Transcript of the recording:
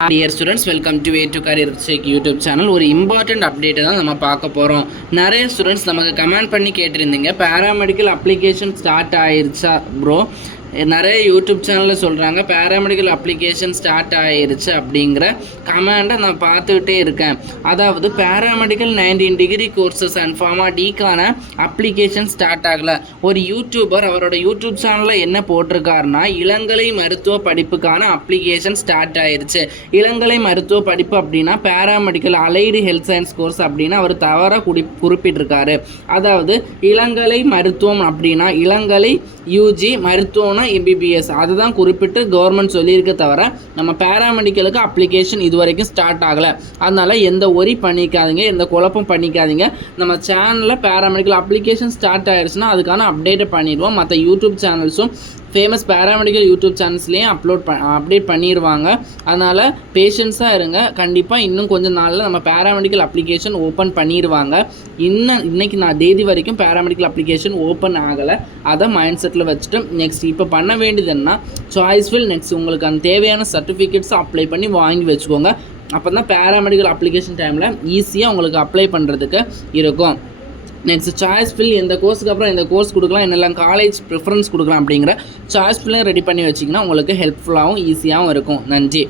Dear students, welcome to Way to Career Check YouTube channel. ஒரு important update தான் நம்ம பார்க்க போகிறோம். நிறைய ஸ்டூடெண்ட்ஸ் நமக்கு கமெண்ட் பண்ணி கேட்டிருந்தீங்க, பேராமெடிக்கல் அப்ளிகேஷன் ஸ்டார்ட் ஆயிருச்சா ப்ரோ? நிறைய யூடியூப் சேனலில் சொல்கிறாங்க பேராமெடிக்கல் அப்ளிகேஷன் ஸ்டார்ட் ஆயிருச்சு அப்படிங்கிற கமெண்டை நான் பார்த்துக்கிட்டே இருக்கேன். அதாவது paramedical 19 degree courses and pharma டிக்கான அப்ளிகேஷன் ஸ்டார்ட் ஆகலை. ஒரு யூடியூபர் அவரோட யூடியூப் சேனலில் என்ன போட்டிருக்காருன்னா, இளங்கலை மருத்துவ படிப்புக்கான அப்ளிகேஷன் ஸ்டார்ட் ஆயிருச்சு. இளங்கலை மருத்துவ படிப்பு அப்படின்னா paramedical allied health science course அப்படின்னு அவர் தவறாக குறிப்பிட்டிருக்காரு. அதாவது இளங்கலை மருத்துவம் அப்படின்னா இளங்கலை யூஜி, மருத்துவம்னா எம்பிபிஎஸ், அதுதான் குறிப்பிட்டு கவர்மெண்ட் சொல்லியிருக்க தவிர நம்ம பேராமெடிக்கலுக்கு அப்ளிகேஷன் இது வரைக்கும் ஸ்டார்ட் ஆகலை. அதனால் எந்த ஒரி பண்ணிக்காதீங்க, எந்த குழப்பம் பண்ணிக்காதீங்க. நம்ம சேனலில் பேராமெடிக்கல் அப்ளிகேஷன் ஸ்டார்ட் ஆயிடுச்சுன்னா அதுக்கான அப்டேட்டை பண்ணிடுவோம். மற்ற யூடியூப் சேனல்ஸும் ஃபேமஸ் பேராமெடிக்கல் யூடியூப் சேனல்ஸ்லேயும் அப்டேட் பண்ணிடுவாங்க. அதனால் பேஷன்ஸாக இருங்க. கண்டிப்பாக இன்னும் கொஞ்சம் நாளில் நம்ம பேராமெடிக்கல் அப்ளிகேஷன் ஓப்பன் பண்ணிடுவாங்க. இன்னைக்கு நான் தேதி வரைக்கும் பேராமெடிக்கல் அப்ளிகேஷன் ஓப்பன் ஆகலை. அதை மைண்ட் செட்டில் வச்சுட்டு நெக்ஸ்ட் இப்போ பண்ண வேண்டியது என்ன, சாய்ஸ்ஃபில் நெக்ஸ்ட் உங்களுக்கு அந்த தேவையான சர்டிஃபிகேட்ஸ் அப்ளை பண்ணி வாங்கி வச்சுக்கோங்க. அப்போ தான் பேராமெடிக்கல் அப்ளிகேஷன் டைமில் ஈஸியாக உங்களுக்கு அப்ளை பண்ணுறதுக்கு இருக்கும். நெக்ஸ்ட் சாய்ஸ் ஃபில் எந்த கோர்ஸுக்கு அப்புறம் எந்த கோர்ஸ் கொடுக்கலாம், என்னெல்லாம் காலேஜ் ப்ரிஃபரன்ஸ் கொடுக்கலாம் அப்படிங்கிற சாய்ஸ் ஃபில்லையும் ரெடி பண்ணி வச்சிங்கன்னா உங்களுக்கு ஹெல்ப்ஃபுல்லாகவும் ஈஸியாகவும் இருக்கும். நன்றி.